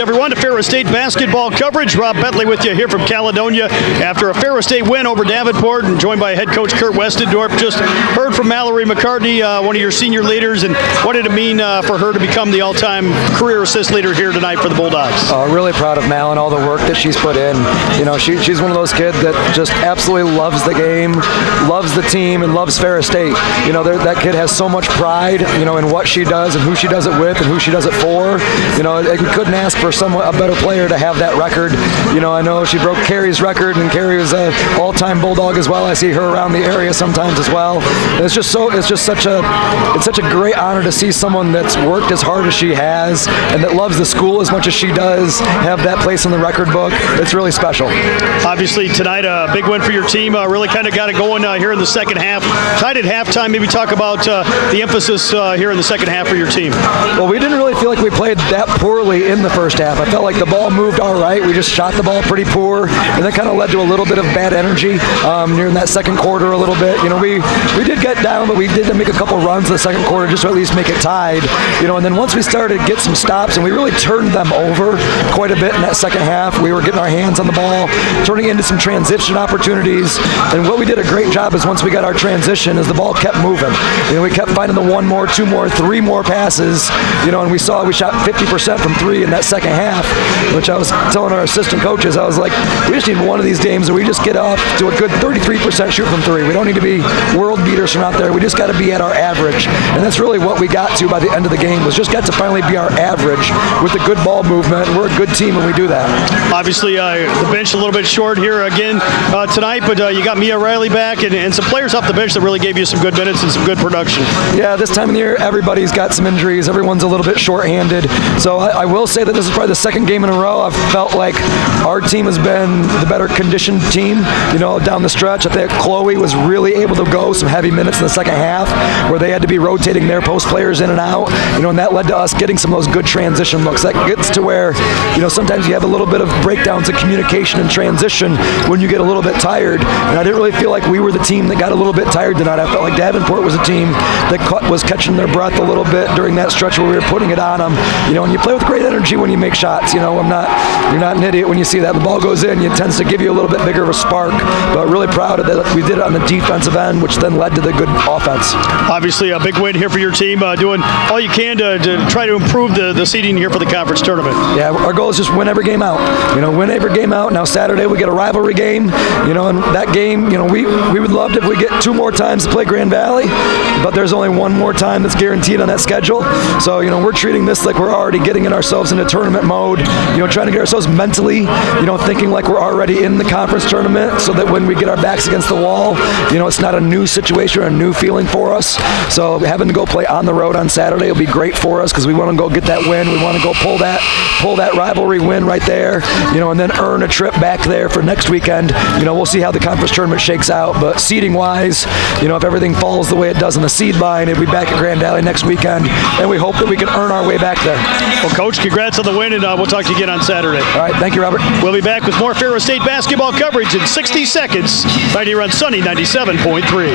everyone, to Ferris State basketball coverage. Rob Bentley with you here from Caledonia after a Ferris State win over Davenport, and joined by head coach Kurt Westendorp. Just heard from Mallory McCartney, one of your senior leaders, and what did it mean for her to become the all-time career assist leader here tonight for the Bulldogs? Really proud of Mal and all the work that she's put in. You know, she's one of those kids that just absolutely loves the game, loves the team, and loves Ferris State. You know, that kid has so much pride, you know, in what she does and who she does it with and who she does it for. You know, we couldn't ask for a better player to have that record. You know, I know she broke Carrie's record, and Carrie was an all-time Bulldog as well. I see her around the area sometimes as well. It's just such a great honor to see someone that's worked as hard as she has and that loves the school as much as she does have that place in the record book. It's really special. Obviously tonight a big win for your team. Really kind of got it going here in the second half. Tied at halftime. Maybe talk about the emphasis here in the second half for your team. Well, we didn't really feel like we played that poorly in the first half. I felt like the ball moved all right. We just shot the ball pretty poor, and that kind of led to a little bit of bad energy near that second quarter a little bit. You know, we did get down, but we did make a couple runs in the second quarter just to at least make it tied. You know, and then once we started to get some stops, and we really turned them over quite a bit in that second half. We were getting our hands on the ball, turning into some transition opportunities. And what we did a great job is once we got our transition, is the ball kept moving. You know, we kept finding the one more, two more, three more passes. You know, and we shot 50% from three in that second half, which I was telling our assistant coaches, I was like, we just need one of these games where we just get off to a good 33% shoot from three. We don't need to be world beaters from out there. We just got to be at our average. And that's really what we got to by the end of the game, was just got to finally be our average with the good ball movement. We're a good team when we do that. Obviously, the bench a little bit short here again tonight, but you got Mia Riley back and some players off the bench that really gave you some good minutes and some good production. Yeah, this time of the year, everybody's got some injuries. Everyone's a little bit short-handed. So I will say that this is probably the second game in a row I've felt like our team has been the better conditioned team, you know, down the stretch. I think Chloe was really able to go some heavy minutes in the second half where they had to be rotating their post players in and out, you know, and that led to us getting some of those good transition looks. That gets to where, you know, sometimes you have a little bit of breakdowns in communication and transition when you get a little bit tired. And I didn't really feel like we were the team that got a little bit tired tonight. I felt like Davenport was a team that was catching their breath a little bit during that stretch where we were putting it on them. You know, and you play with great energy when you make shots. You know, you're not an idiot when you see that. The ball goes in, it tends to give you a little bit bigger of a spark. But really proud of that. We did it on the defensive end, which then led to the good offense. Obviously a big win here for your team, doing all you can to try to improve the seeding here for the conference tournament. Yeah, our goal is just win every game out. You know, win every game out. Now Saturday we get a rivalry game. You know, and that game, you know, we would love it if we get 2 more times to play Grand Valley, but there's only 1 more time that's guaranteed on that schedule. So, you know, we're treating this like we're already getting ourselves into tournament mode, you know, trying to get ourselves mentally, you know, thinking like we're already in the conference tournament so that when we get our backs against the wall, you know, it's not a new situation or a new feeling for us. So having to go play on the road on Saturday will be great for us because we want to go get that win. We want to go pull that rivalry win right there, you know, and then earn a trip back there for next weekend. You know, we'll see how the conference tournament shakes out, but seeding wise, you know, if everything falls the way it does on the seed line, it'll be back at Grand Valley next weekend, and we hope that we can earn our way back there. Well, Coach, congrats on the win, and we'll talk to you again on Saturday. All right, thank you, Robert. We'll be back with more Ferris State basketball coverage in 60 seconds right here on Sunny 97.3.